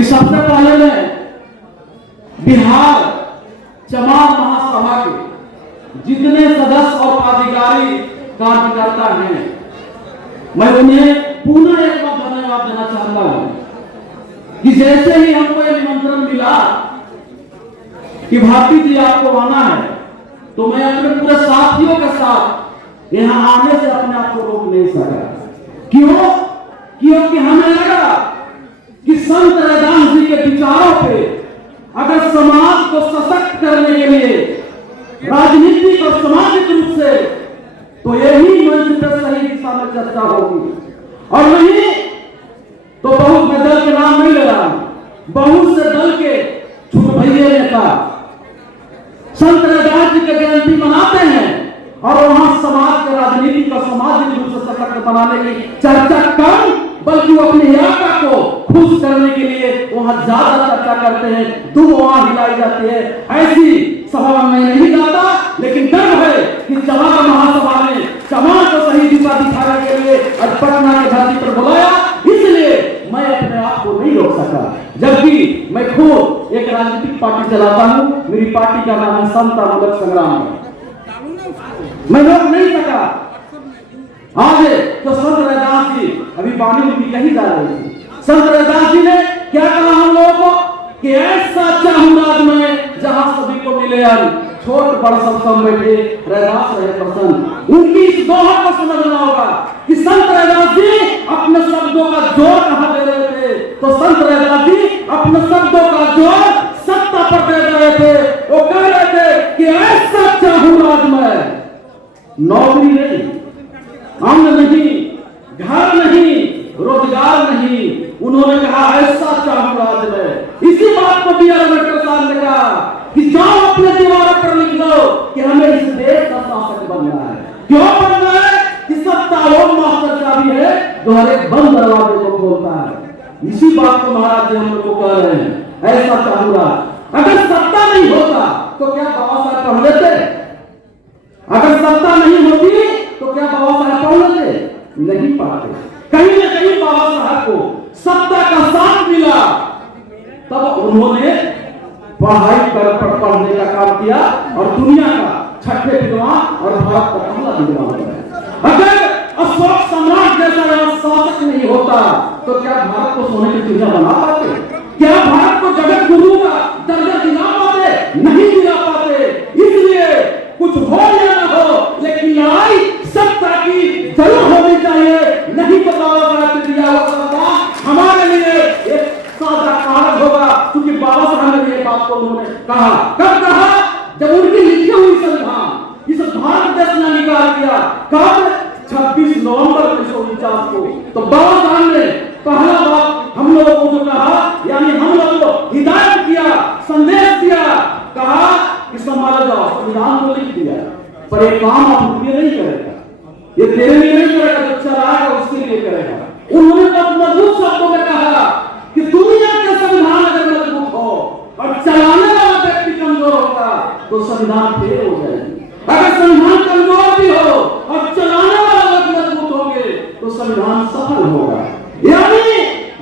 कि सबसे पहले मैं बिहार चमार महासभा के जितने सदस्य और पदाधिकारी कार्यकर्ता हैं, मैं उन्हें पुनः एक बार धन्यवाद देना चाहता हूं कि जैसे ही हमको ये निमंत्रण मिला कि भारती जी आपको आना है, तो मैं अपने पूरे साथियों के साथ यहां आने से अपने आप को रोक नहीं सका। क्यों? क्योंकि हमें लगा कि संत रैदास जी के विचारों पे अगर समाज को सशक्त करने के लिए राजनीतिक और सामाजिक रूप से, तो यही मंच पर सही दिशा में चर्चा होगी। और नहीं तो बहुत, मैं दल के नाम नहीं ले रहा हूं, बहुत से दल के छुट भैया नेता संत रैदास जी की जयंती मनाते हैं और वहां समाज के राजनीतिक और सामाजिक रूप से सशक्त बनाने की चर्चा कम, बल्कि वो अपने इलाका को खुश करने के लिए वहां ज्यादा चर्चा करते हैं, धूम वहां हिलाई जाती है। ऐसी सभा में मैं नहीं जाता, लेकिन गर्व है कि चमार महासभा ने चमार को सही दिशा दिखाने के लिए आज पटना की धरती पर बुलाया, इसलिए मैं अपने आप को नहीं रोक सका। जबकि मैं खुद एक राजनीतिक पार्टी चलाता हूं, मेरी पार्टी का नाम है समता मूलक संग्राम, मैं रोक नहीं सका। आज तो संत रैदास जी अभी वाणी उनकी कही जा रही थी, संत रैदास जी ने क्या कहा हम लोगों को कि ऐसा चाहूं राज में जहां सभी को मिले अन्न, छोट बड़ सब सब बैठे रैदास रहे प्रसन्न। उनकी इस दोहा को समझना होगा कि संत रैदास जी अपने शब्दों का जोर कहां दे रहे थे, तो संत रैदास जी अपने शब्दों का जोर सत्ता पर दे रहे थे। वो कह रहे थे कि ऐसा चाहूं राज में, नौकरी नहीं, अन्न नहीं, घर नहीं, रोजगार नहीं, उन्होंने कहा ऐसा चाहूं राज में। इसी बात को बी आर अम्बेडकर साहब ने कहा कि जाओ अपने दीवारों पर लिख लो कि हमें इस देश का शासक बनना है। क्यों बनना है? कि सत्ता वो मास्टर चाबी है जो हर एक बंद दरवाजे को खोलता है। इसी बात को महाराज जी हम लोग को कह रहे हैं, ऐसा चाहूं राज। अगर सत्ता नहीं होता तो क्या बाबा साहब पढ़ लेते? अगर सत्ता नहीं होती तो क्या बाबा साहब पढ़ लेते? नहीं पढ़ते। कहीं न कहीं बाबा साहब को सत्ता का साथ मिला, तब उन्होंने पढ़ाई कर पढ़ने का काम किया और दुनिया का छठे विद्वान और भारत का पहला विद्वान बना। अगर अशोक सम्राट जैसा शासक नहीं होता तो क्या भारत को सोने की चिड़िया बना पाते? क्या भारत को जगत गुरु का दर्जा दिला पाते? नहीं दिला पाते। इसलिए कुछ हो या ना हो, लेकिन लड़ाई सत्ता की जरूर होनी चाहिए। नहीं तो बाबा साहब ने दिया हुआ सत्ता हमारे लिए एक सादा कारक होगा, क्योंकि बाबा साहब ने ये बात को उन्होंने कहा। कब कहा? जब उनकी लिखी हुई संविधान इस भारत देश ने निकाल दिया। कब? 26 नवंबर 1949 को। तो बाबा साहब ने पहला बात हम लोगों को जो कहा, यानी हम लोगों को हिदायत किया, संदेश दिया, कहा कि संभाल जाओ, संविधान को लिख दिया, पर एक काम आप उनके लिए नहीं करेगा, ये तेरे लिए नहीं करेगा, जो चलाएगा उसके लिए करेगा। उन्होंने बहुत मजबूत शब्दों में कहा कि दुनिया के संविधान अगर मजबूत हो और चलाने वाला व्यक्ति कमजोर होगा तो संविधान फेल हो जाएगी। अगर संविधान कमजोर भी हो और चलाने वाला लोग मजबूत होंगे तो संविधान सफल होगा। यानी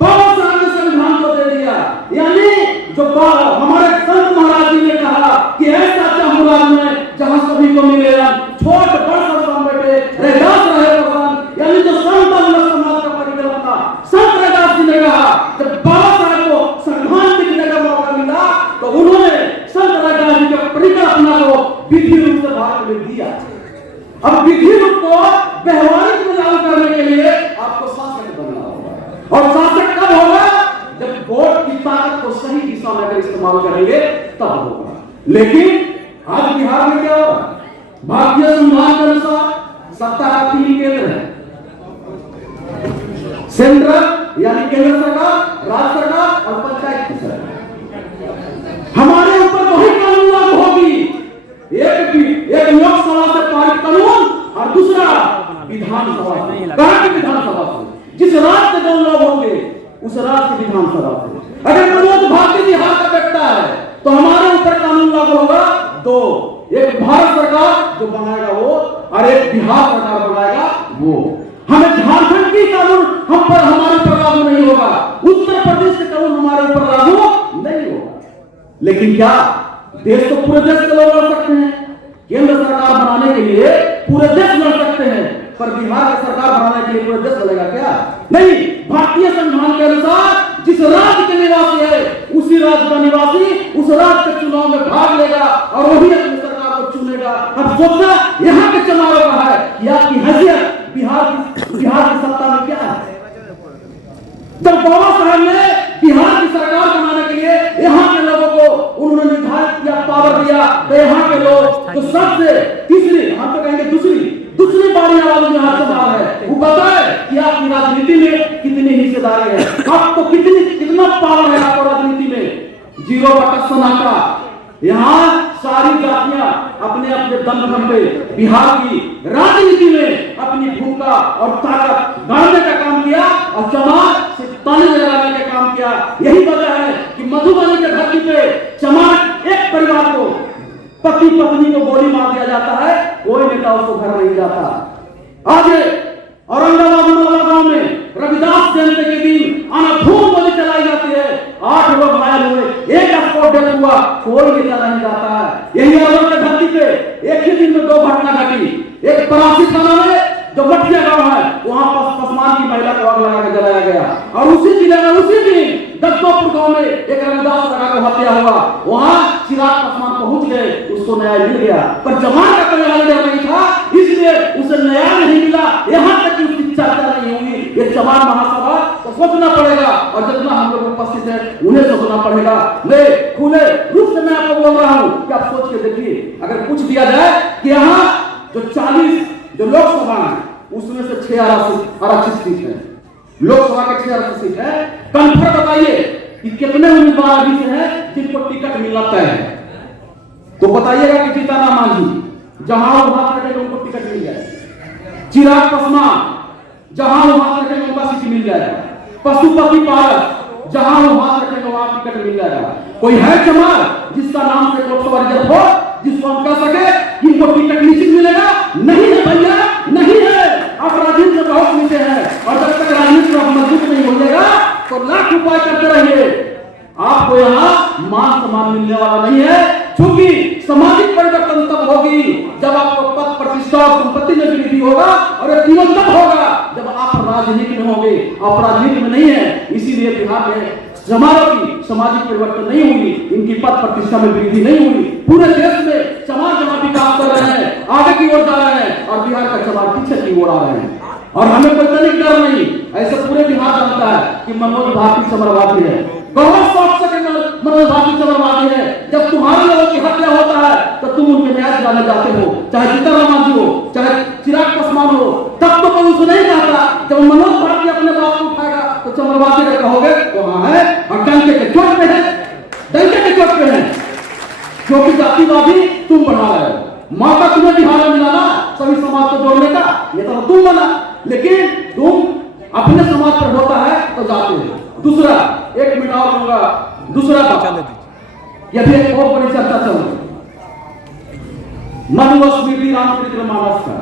बाबा साहब ने संविधान को दे दिया। यानी जो हमारे संत महाराज जी ने कहा कि ऐसा चाहूं राज में जहां सभी को मिलेगा, छोट बड़ सब बैठे रैदास रहे प्रधान। यानी जो संत समाज का परिकल्पना संत रैदास जी ने कहा, जब बाबा साहब को संविधान लिखने का मौका मिला तो उन्होंने संत रैदास जी के परिकल्पना को विधि रूप से भारत में दिया। अब विधि रूप को व्यवहारिक में लागू करने के लिए आपको शासक बनना होगा। और शासक कब होगा? जब वोट की ताकत को सही दिशा में अगर इस्तेमाल करेंगे तब होगा। लेकिन आज बिहार में क्या होगा? भारतीय संविधान के अनुसार सत्ता का 3 केंद्र है, सेंट्रल यानी केंद्र सरकार, राज्य सरकार और पंचायत सरकार। हमारे ऊपर वही कानून लागू होगी, एक लोकसभा से पारित कानून और दूसरा विधानसभा से। कहां की विधानसभा से? जिस राज्य के 2 लोग होंगे उस राज्य की विधानसभा से। अगर मनोज भारती बिहार का बैठता है तो हमारे ऊपर कानून लागू होगा 2, एक भारत सरकार जो बनाएगा वो और एक बिहार सरकार बनाएगा वो। हमें झारखंड की कानून हम पर हमारे पर लागू नहीं होगा। उत्तर प्रदेश के कानून हमारे ऊपर लागू नहीं होगा। लेकिन क्या देश तो पूरे देश के लोग लड़ सकते हैं, केंद्र सरकार बनाने के लिए पूरे देश लड़ सकते हैं, पर बिहार की सरकार बनाने के लिए पूरे देश लड़ेगा क्या? नहीं। भारतीय संविधान के अनुसार जिस राज्य के निवासी है उसी राज्य का निवासी उस राज्य के चुनाव में भाग लेगा और वही अपनी सरकार को चुनेगा। अब सोचना यहाँ के चुनाव का है कि आपकी हैसियत बिहार की सत्ता में क्या है? जब बाबा साहब ने बिहार की सरकार बनाने के लिए यहाँ के लोगों को उन्होंने निर्धारित किया, पावर दिया, तो यहाँ के लोग जो सबसे तीसरी, हम तो कहेंगे दूसरी बारी आवाज में हाथ से बाहर है, वो पता है कि आपकी राजनीति में कितनी हिस्सेदारी है, आपको कितना पावर है आपको राजनीति में। 0% का यहाँ सारी जातियां अपने अपने दम पे बिहार की राजनीति में अपनी भूमिका और ताकत बढ़ाने का काम किया और चमार से ताने लगाने का काम किया। यही वजह है कि मधुबनी के धरती पे चमार एक परिवार को पति पत्नी को गोली मार दिया जाता है, कोई नेता उसको घर नहीं जाता। आज औरंगाबाद गांव में रविदास जयंती के दिन अनाधूम गोली चलाई जाती है, 8 लोग घायल हुए, एक स्पॉट डेथ हुआ, कोई नेता नहीं जाता है। यही अरवल के धरती पे एक ही दिन में 2 घटना घटी। एक परासी थाना में जो मठिया गांव है वहां पर पसमान की महिला को आग लगा के जलाया गया, और उसी जिले में उसी दिन दत्तोपुर गांव में एक रविदास लगा को हत्या हुआ। वहां चिराग पसमान पहुंच गए, उसको न्याय मिल गया, पर जमान का कोई लीडर नहीं था, इसलिए उसे न्याय नहीं मिला। यहाँ तक कि उसकी चर्चा नहीं हुई। ये चमान महासभा को सोचना पड़ेगा, और जितना हम लोग उपस्थित है उन्हें सोचना पड़ेगा। मैं खुले रूप से मैं आपको बोल रहा हूँ कि आप सोच के देखिए, अगर पूछ दिया जाए कि यहाँ जो 40 जो लोकसभा है उसमें से 6 आरक्षित सीट है, लोकसभा के 6 आरक्षित सीट है, कंफर्म बताइए कि कितने उम्मीदवार अभी से हैं जिनको टिकट मिलना तय है? तो बताइएगा कि जीताराम मांझी जहां वहां करेंगे उनको टिकट मिल जाएगा, चिराग पासवान जहां वहां करेंगे उनका सीट मिल जाएगा, पशुपति पारस जहां वहां करेंगे वहां टिकट मिल जाएगा। कोई है चमार जिसका नाम से लोकसभा रिजर्व हो, जिसको हम कह सके कि इनको टिकट निश्चित मिलेगा? नहीं है भैया, नहीं है। आप राजनीति में बहुत नीचे हैं, और जब तक राजनीति में मजबूत नहीं हो जाएगा तो लाख उपाय करते रहिए, आपको यहाँ मान सम्मान मिलने वाला नहीं है। क्योंकि सामाजिक परिवर्तन तब होगी जब आपको पद प्रतिष्ठा और संपत्ति में वृद्धि होगा, और ये तीनों तब होगा जब आप राजनीति में होंगे। आप राजनीति में नहीं है, इसीलिए बिहार में समारोह की सामाजिक परिवर्तन नहीं हुई, इनकी पद प्रतिष्ठा में वृद्धि नहीं हुई। पूरे देश में समाज जमा भी काम कर रहे हैं, आगे की ओर जा रहे हैं, और बिहार का समाज पीछे की ओर आ रहे हैं, और हमें कोई तनिक डर नहीं। ऐसे पूरे बिहार जानता है कि मनोज भारती समरवादी है, बहुत शौक से मनोज भारती समरवादी है। जब तुम्हारे लोगों की हत्या होता है तो तुम उनके न्याय दिलाने जाते हो, चाहे जीतनराम मांझी हो, चाहे चिराग पासवान हो, तब तो कोई उसको नहीं चाहता। जब मनोज भारती अपने बाप को उठाएगा तो समरवादी का कहोगे वहां है, और डंके के चोट पे है, डंके के चोट पे है, क्योंकि जातिवादी तुम बढ़ा रहे हो। मौका तुम्हें बिहार में मिला ना सभी समाज को जोड़ने का, ये तो तुम बना, लेकिन तुम अपने समाज पर होता है तो जाते हो। दूसरा, 1 मिनट और दूंगा, दूसरा बात यह भी एक बहुत बड़ी चर्चा चल रही, मनुस्मृति रामचरित्र मानस का,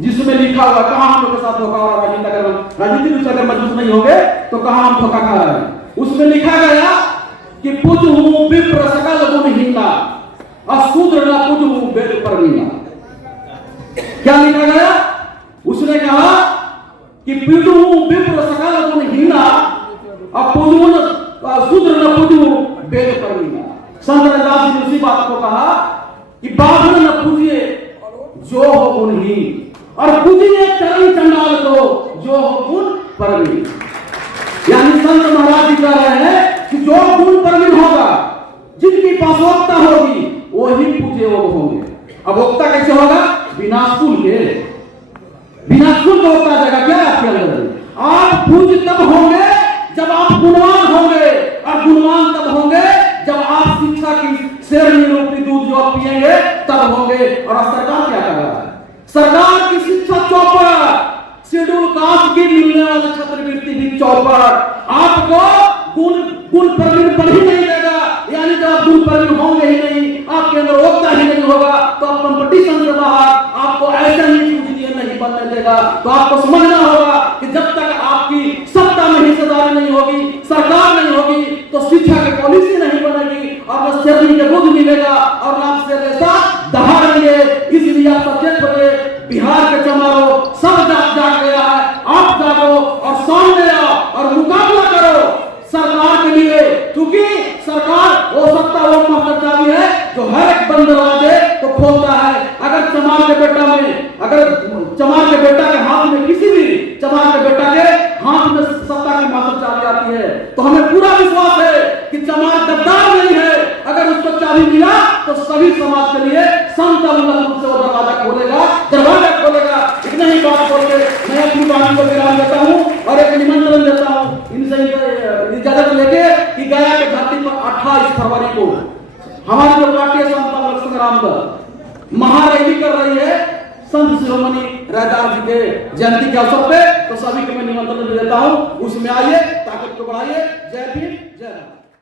जिसमें लिखा हुआ कहां हम लोग के साथ धोखा हो रहा है, राजनीति में अगर मजबूत नहीं होंगे तो कहां हम धोखा खा रहे हैं। उसमें लिखा गया कि पूज हूं विप्र सकल गुणहीना, अशूद्र न पूज हूं वेद परवीना। क्या लिखा गया? उसने कहा कि पूज हूं विप्र सकल गुणहीना, शूद्र न पूजू वेद परवीना। संत रविदास जी ने उसी बात को कहा कि बाभन न पूजिए जो हो गुणहीन, और पूजिए चरण चंडाल को जो हो गुण परवीन। यानी संत महाराज जी कह रहे हैं कि जो गुण परवीन होगा, जिनकी पासवक्ता होगी, वही पूजे वो होंगे। अब वक्ता कैसे होगा? बिना स्कूल के, बिना स्कूल का वक्ता जाएगा क्या आपके अंदर? आप पूज तब होंगे जब आप गुणवान होंगे, और गुणवान तब होंगे जब आप शिक्षा की शेरनी रूपी दूध जो आप पिएंगे तब होंगे। और सरकार क्या कर रहा है? सरकार की शिक्षा चौपट, शेड्यूल कास्ट की मिलने वाली छात्रवृत्ति भी चौपट, आपको गुण प्रवीण पर ही नहीं देगा। यानी जब आप गुण प्रवीण होंगे ही नहीं, आपके अंदर वक्ता ही नहीं होगा, तो आप कंपटीशन से बाहर, आपको ऐसा नहीं बनने देगा। तो आपको समझना होगा कि जब तक आपकी सत्ता में हिस्सेदारी ईमानदारी नहीं होगी, सरकार नहीं होगी, तो शिक्षा की पॉलिसी नहीं बनेगी और न शेरनी के दूध मिलेगा और न शेर के साथ दहाड़ेंगे। इसलिए आप सचेत होइए, बिहार के चमारो सब जाग गया है, आप जागो और सामने आओ और मुकाबला करो सरकार के लिए, क्योंकि सरकार वो सत्ता वो मास्टर चाबी है जो हर एक बंद दरवाजे को खोलता है। अगर चमार के बेटा में, अगर चमार के बेटा के हाथ में, किसी भी चमार के बेटा के हाथ में सत्ता की मास्टर चाबी आती है, तो हमें पूरा विश्वास है कि चमार गद्दार नहीं है। अगर उसको चाबी मिला तो सभी समाज के लिए समतल रूप से वो दरवाजा खोलेगा। इतना ही बात बोल के मैं अपनी बात को विराम देता हूँ और एक निमंत्रण देता हूँ इनसे इजाजत लेके कि गया के धरती पर 28 फरवरी को हमारी जो पार्टी समता संग्राम दल महारैली कर रही है संत शिरोमणि रैदास जी के जयंती के अवसर पे, तो सभी को मैं निमंत्रण देता हूँ, उसमें आइए, ताकत को बढ़ाइए। जय भीम, जय भारत।